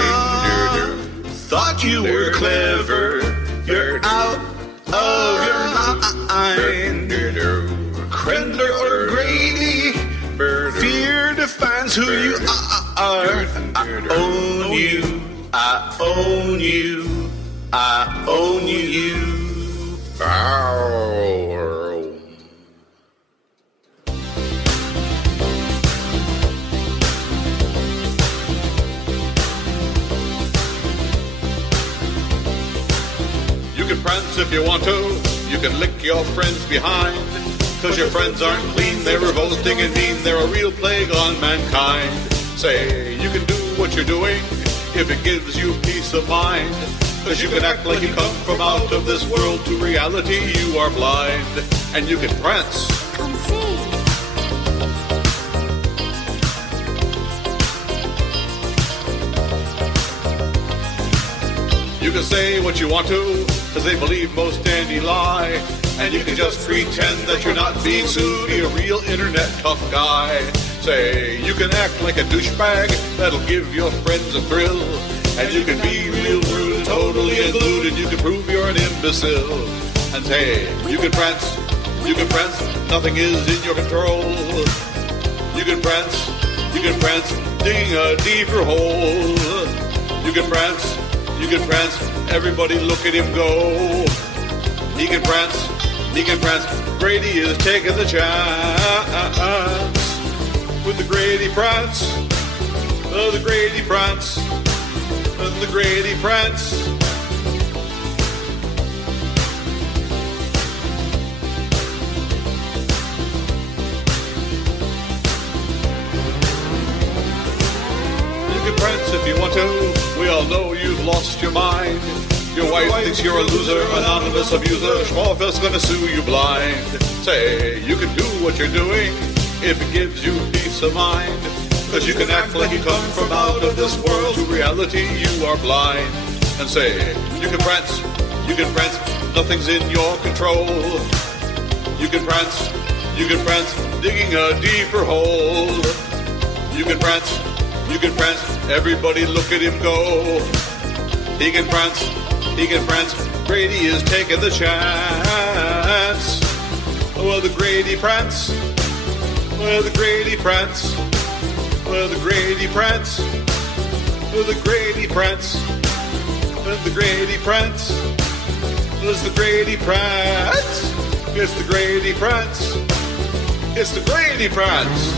Thought you were clever, you're out of your mind. Crendler or Grady, fear defines who you are. I own you, I own you, I own you. You can prance if you want to, you can lick your friends behind. Cause your friends aren't clean, they're revolting and mean, they're a real plague on mankind. Say, you can do what you're doing if it gives you peace of mind. Cause you can act like you come from out of this world, to reality you are blind. And you can prance. Come see. You can say what you want to, cause they believe most dandy lie. And you can just pretend that you're not being sued, be a real internet tough guy. Say, you can act like a douchebag, that'll give your friends a thrill. And you can be real rude and totally unglued, and you can prove you're an imbecile. And say, you can prance, nothing is in your control. You can prance, digging a deeper hole. You can prance, everybody look at him go. He can prance, Grady is taking the chance. With the Grady prance, the Grady prance, the Grady prance. until we all know you've lost your mind. Your wife thinks you're a loser, anonymous abuser. Schmallfeld's gonna sue you blind. Say, you can do what you're doing if it gives you peace of mind. Cause you can act like you come from out of this world. To reality you are blind. And say, you can prance, nothing's in your control. You can prance, digging a deeper hole. You can prance, everybody look at him go. He can prance, Grady is taking the chance. Well, the Grady prance, well, the Grady prance, well, the Grady prance, well, the Grady prance, well, the Grady prance, was the Grady prance. It's the Grady prance. It's the Grady prance.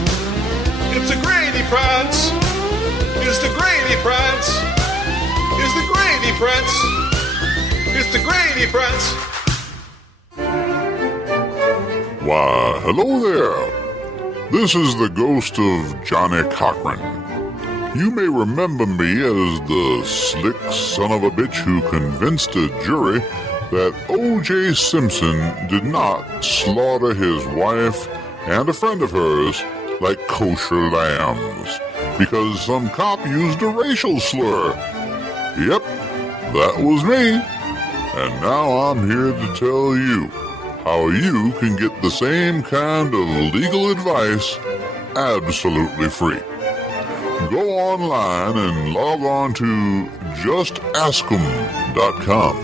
It's the Grady prance. It's the Grady prance. It's the Grady prance. It's the Grady prance. Why, hello there. This is the ghost of Johnny Cochran. You may remember me as the slick son of a bitch who convinced a jury that O.J. Simpson did not slaughter his wife and a friend of hers like kosher lambs because some cop used a racial slur. Yep, that was me. And now I'm here to tell you how you can get the same kind of legal advice absolutely free. Go online and log on to justaskem.com.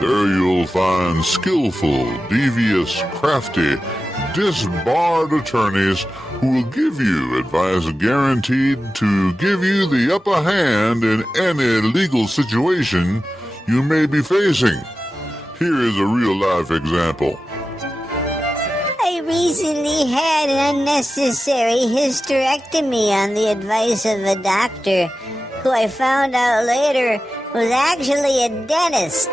There you'll find skillful, devious, crafty, disbarred attorneys who will give you advice guaranteed to give you the upper hand in any legal situation you may be facing. Here is a real-life example. I recently had an unnecessary hysterectomy on the advice of a doctor who I found out later was actually a dentist.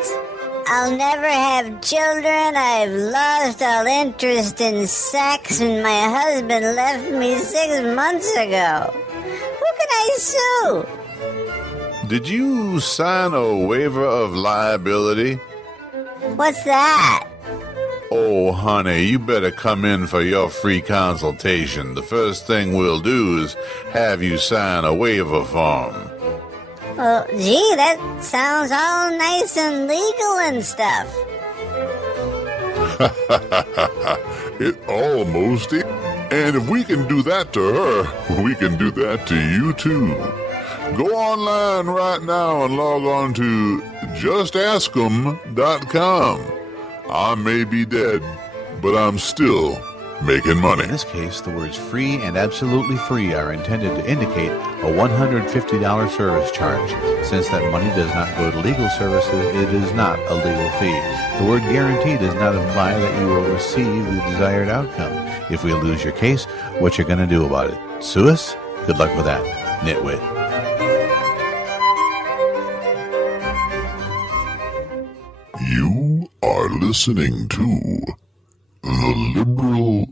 I'll never have children. I've lost all interest in sex, and my husband left me 6 months ago. Who can I sue? Did you sign a waiver of liability? What's that? Oh, honey, you better come in for your free consultation. The first thing we'll do is have you sign a waiver form. Well, gee, that sounds all nice and legal and stuff. It almost is. And if we can do that to her, we can do that to you too. Go online right now and log on to justaskem.com. I may be dead, but I'm still making money. In this case, the words free and absolutely free are intended to indicate a $150 service charge. Since that money does not go to legal services, it is not a legal fee. The word guarantee does not imply that you will receive the desired outcome. If we lose your case, what you're going to do about it? Sue us? Good luck with that, nitwit. You are listening to The Liberal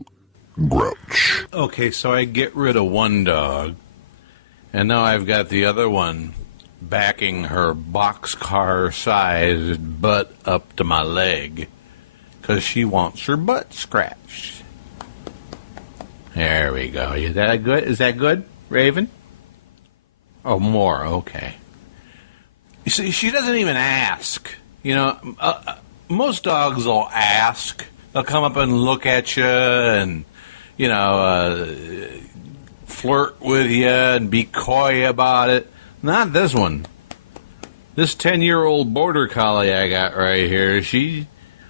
Grouch. Okay, so I get rid of one dog, and now I've got the other one backing her boxcar-sized butt up to my leg because she wants her butt scratched. There we go. Is that good? Is that good, Raven? Oh, more. Okay. You see, she doesn't even ask. You know, most dogs will ask. They'll come up and look at you and, you know, flirt with you and be coy about it. Not this one. This 10-year-old border collie I got right here,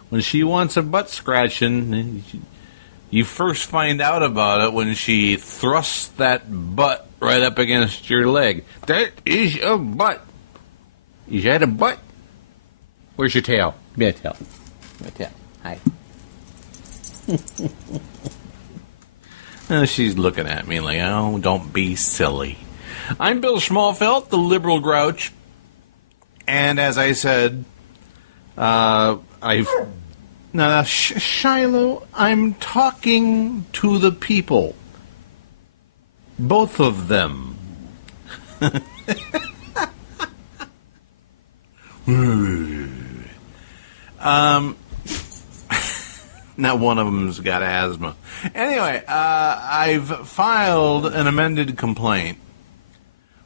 when she wants a butt scratching, you first find out about it when she thrusts that butt right up against your leg. That is a butt. Is that a butt? Where's your tail? Give me a tail. Give me a tail. Hi. She's looking at me like, oh, don't be silly. I'm Bill Schmallfeldt, the Liberal Grouch. And as I said, Shiloh, I'm talking to the people. Both of them. Not one of them's got asthma. Anyway, I've filed an amended complaint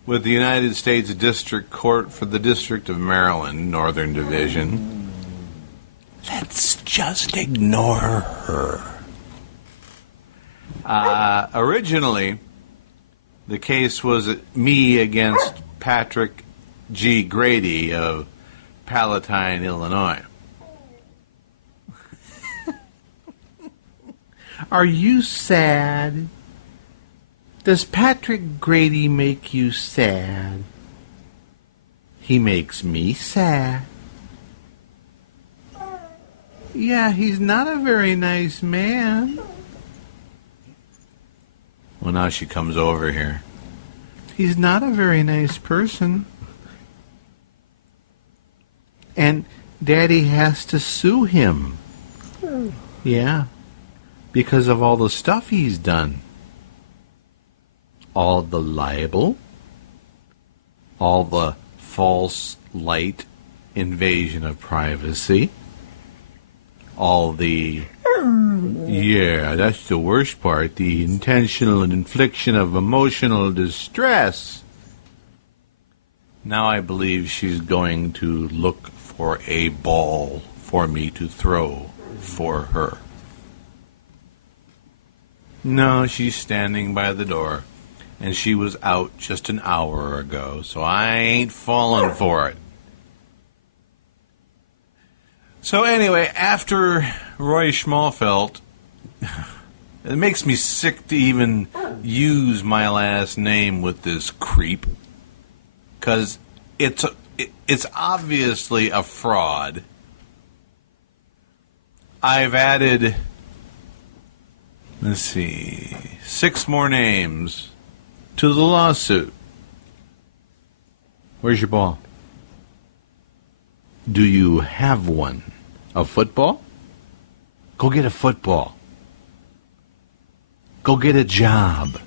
with the United States District Court for the District of Maryland, Northern Division. Let's just ignore her. Originally, the case was me against Patrick G. Grady of Palatine, Illinois. Are you sad? Does Patrick Grady make you sad? He makes me sad. Yeah, he's not a very nice man. Well, now she comes over here. He's not a very nice person. And Daddy has to sue him. Yeah. Because of all the stuff he's done. All the libel. All the false light invasion of privacy. All the... Yeah, that's the worst part. The intentional infliction of emotional distress. Now I believe she's going to look for a ball for me to throw for her. No, she's standing by the door, and she was out just an hour ago, so I ain't falling for it. So anyway, after Roy Schmalfelt, it makes me sick to even use my last name with this creep, because it's obviously a fraud. I've added... Let's see, 6 more names to the lawsuit. Where's your ball? Do you have one? A football? Go get a football. Go get a job.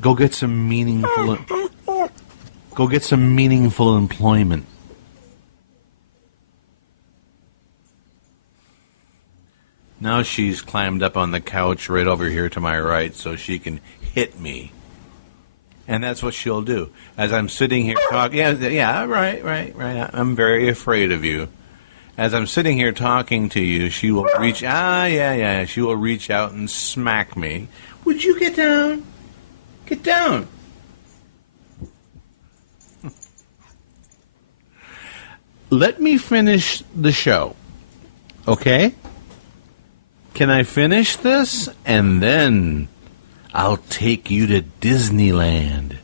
Go get some meaningful employment. Now she's climbed up on the couch right over here to my right so she can hit me. And that's what she'll do. As I'm sitting here talking... Yeah, right. I'm very afraid of you. As I'm sitting here talking to you, she will reach... She will reach out and smack me. Would you get down? Get down. Let me finish the show. Okay? Can I finish this? And then I'll take you to Disneyland.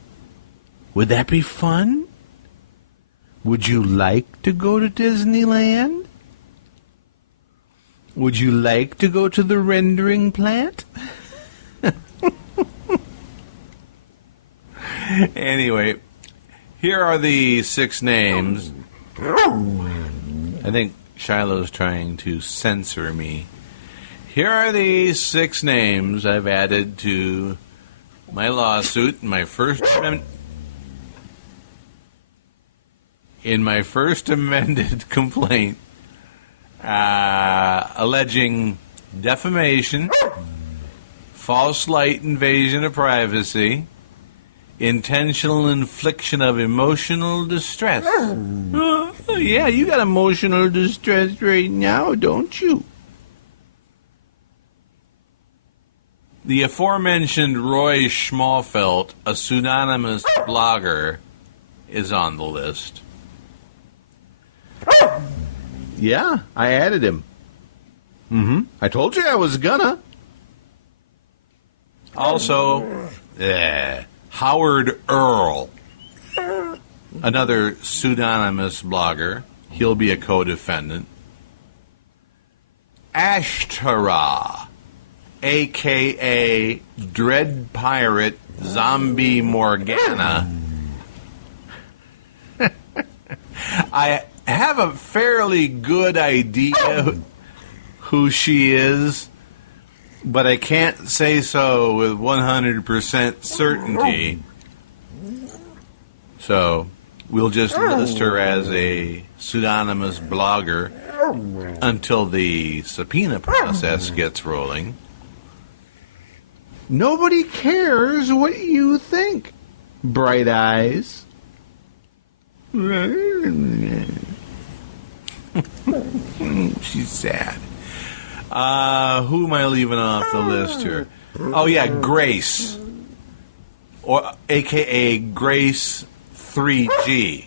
Would that be fun? Would you like to go to Disneyland? Would you like to go to the rendering plant? Anyway, here are the 6 names. I think Shiloh's trying to censor me. Here are the 6 names I've added to my lawsuit in my first amended complaint, alleging defamation, false light invasion of privacy, intentional infliction of emotional distress. Yeah, you got emotional distress right now, don't you? The aforementioned Roy Schmalfelt, a pseudonymous blogger, is on the list. Yeah, I added him. I told you I was gonna. Also, Howard Earl, another pseudonymous blogger. He'll be a co-defendant. Ashtara, a.k.a. Dread Pirate Zombie Morgana. I have a fairly good idea who she is, but I can't say so with 100% certainty. So, We'll just list her as a pseudonymous blogger until the subpoena process gets rolling. Nobody cares what you think, Bright Eyes. She's sad. Who am I leaving off the list here? Oh, yeah, Grace. Or a.k.a. Grace 3G.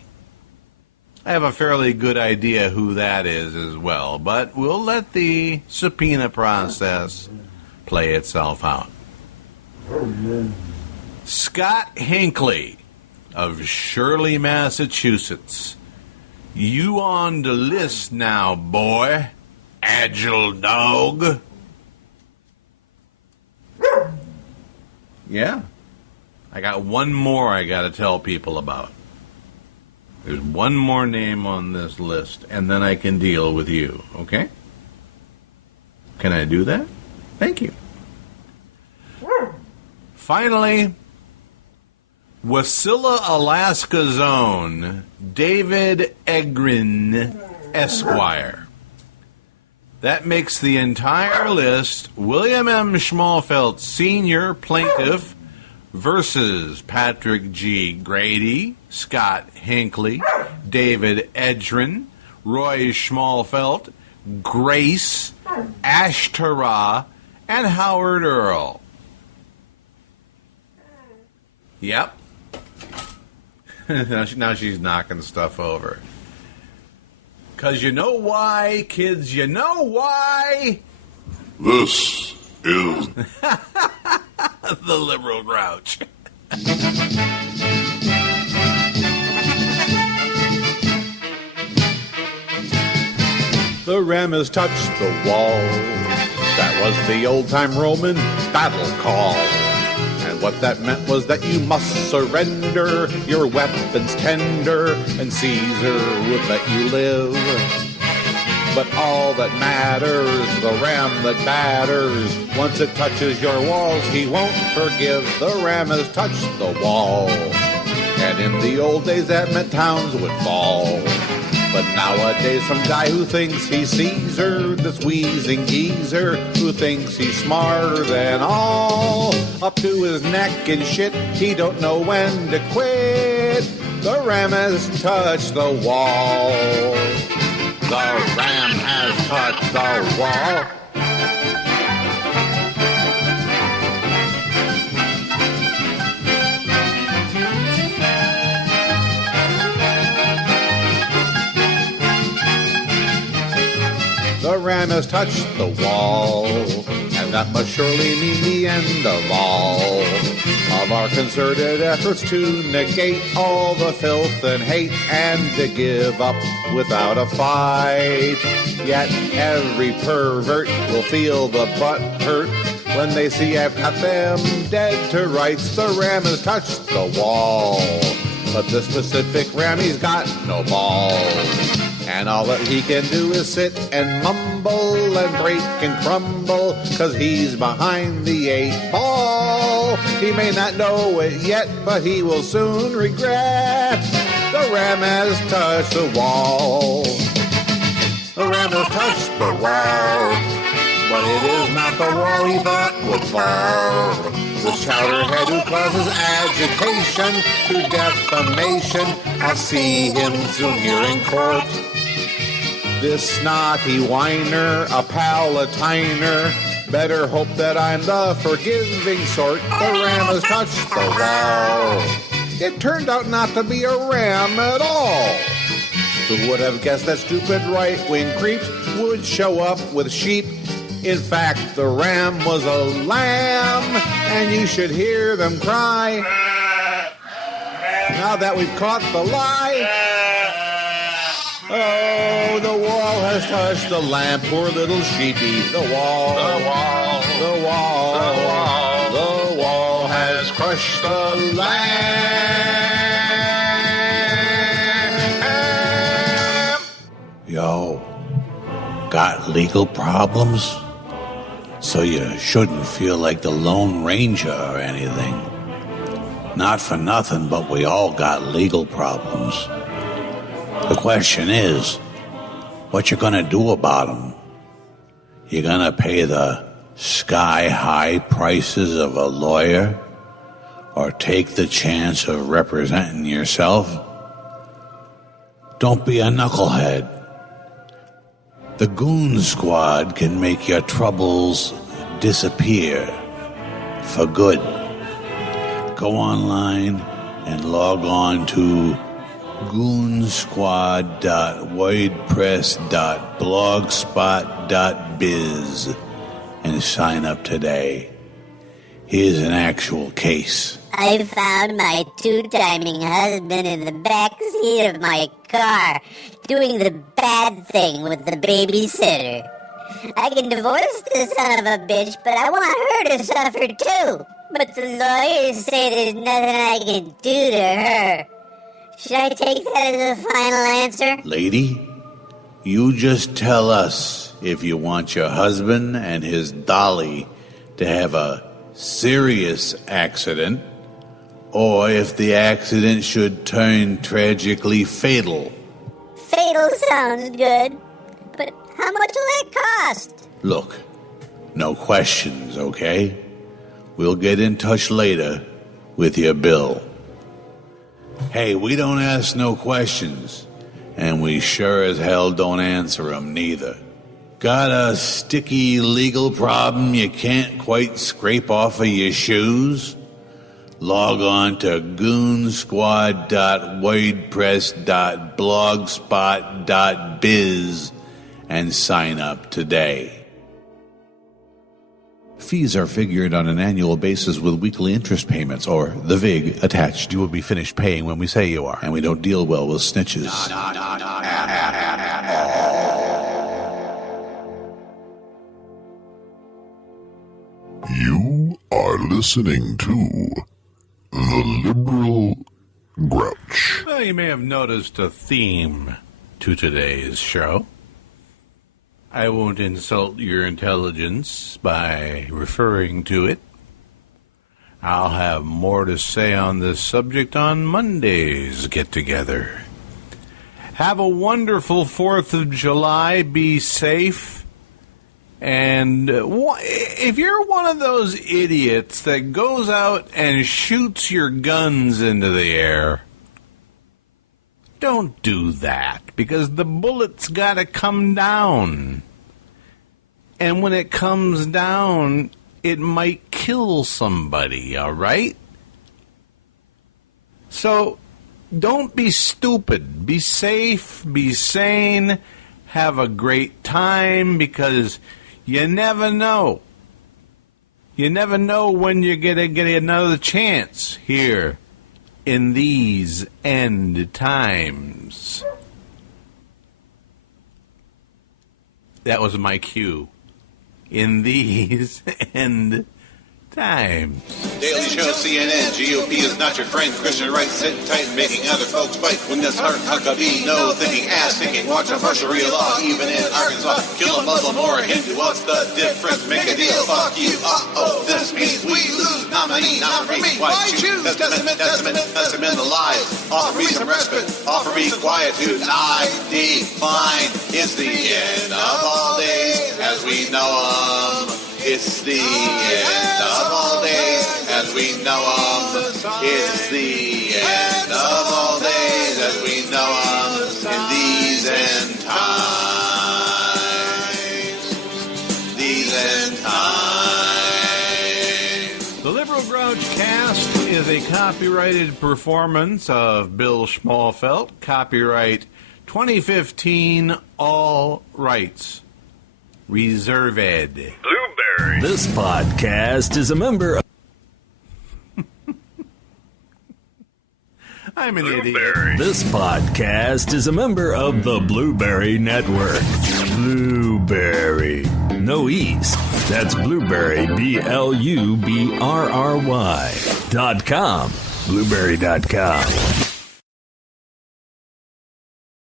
I have a fairly good idea who that is as well, but we'll let the subpoena process play itself out. Scott Hinckley of Shirley, Massachusetts. You on the list now, boy. Agile dog. Yeah. I got one more I got to tell people about. There's one more name on this list, and then I can deal with you, okay? Can I do that? Thank you. Finally, Wasilla, Alaska's own David Egrin, Esquire. That makes the entire list William M. Schmalfeld, Sr., plaintiff, versus Patrick G. Grady, Scott Hinckley, David Edrin, Roy Schmalfeld, Grace, Ashtara, and Howard Earl. Yep. Now she's knocking stuff over. 'Cause you know why, kids? You know why? This is the liberal grouch. The ram has touched the wall. That was the old-time Roman battle call. And what that meant was that you must surrender your weapons tender, and Caesar would let you live. But all that matters, the ram that batters, once it touches your walls, he won't forgive. The ram has touched the wall. And in the old days that meant towns would fall. But nowadays some guy who thinks he's Caesar, this wheezing geezer, who thinks he's smarter than all, up to his neck in shit, he don't know when to quit. The ram has touched the wall. The ram has touched the wall. The ram has touched the wall, and that must surely mean the end of all of our concerted efforts to negate all the filth and hate and to give up without a fight. Yet every pervert will feel the butt hurt when they see I've cut them dead to rights. The ram has touched the wall, but the specific ram, he's got no balls. And all that he can do is sit and mumble and break and crumble, 'cause he's behind the 8 ball. He may not know it yet, but he will soon regret. The ram has touched the wall. The ram has touched the wall, but it is not the wall he thought would fall. The chowderhead who causes agitation through defamation, I'll see him soon here in court. This snotty whiner, a palatiner, better hope that I'm the forgiving sort. The ram has touched the wall. It turned out not to be a ram at all. Who would have guessed that stupid right-wing creeps would show up with sheep? In fact, the ram was a lamb, and you should hear them cry. Now that we've caught the lie, oh, the wall has touched the lamb, poor little sheepy. The wall, the wall, the wall, the wall, the wall has crushed the lamb. Yo, got legal problems? So you shouldn't feel like the Lone Ranger or anything. Not for nothing, but we all got legal problems. The question is, what you gonna do about them? You gonna pay the sky-high prices of a lawyer? Or take the chance of representing yourself? Don't be a knucklehead. The Goon Squad can make your troubles disappear for good. Go online and log on to goonsquad.wordpress.blogspot.biz and sign up today. Here's an actual case. I found my two-timing husband in the back seat of my car, doing the bad thing with the babysitter. I can divorce the son of a bitch, but I want her to suffer too. But the lawyers say there's nothing I can do to her. Should I take that as a final answer? Lady, you just tell us if you want your husband and his dolly to have a serious accident, or if the accident should turn tragically fatal. Fatal sounds good, but how much will that cost? Look, no questions, okay? We'll get in touch later with your bill. Hey, we don't ask no questions, and we sure as hell don't answer them neither. Got a sticky legal problem you can't quite scrape off of your shoes? Log on to goonsquad.wordpress.blogspot.biz and sign up today. Fees are figured on an annual basis with weekly interest payments, or the VIG attached. You will be finished paying when we say you are, and we don't deal well with snitches. You are listening to The Liberal Grouch. Well, you may have noticed a theme to today's show. I won't insult your intelligence by referring to it. I'll have more to say on this subject on Monday's get-together. Have a wonderful 4th of July. Be safe. And if you're one of those idiots that goes out and shoots your guns into the air, don't do that, because the bullet's got to come down. And when it comes down, it might kill somebody, all right? So don't be stupid. Be safe, be sane, have a great time, because you never know. You never know when you're going to get another chance here in these end times. That was my cue. In these end times. Daily Show, CNN, GOP is not your friend. Christian right sitting tight and making other folks fight. When this heart Huckabee, no thinking, ass thinking. Watch a Marshall law, even in Arkansas. Kill a Muslim or a Hindu, what's the difference? Make a deal, fuck you. Uh-oh, this means we lose. Nominee, not for me. Why choose? Testament, the lies. Offer me some respite, offer me quietude. I decline. It's the end of all days as we know them. It's the end of all days as we know them. It's the end of all days as we know them in these end times. These end times. The Liberal Grouch Cast is a copyrighted performance of Bill Schmalfelt. Copyright 2015, all rights reserved. Blueberry. This podcast is a member of... I'm an idiot. This podcast is a member of the Blueberry Network. Blueberry. No E's. That's Blueberry, BLUBRRY.com. Blueberry.com.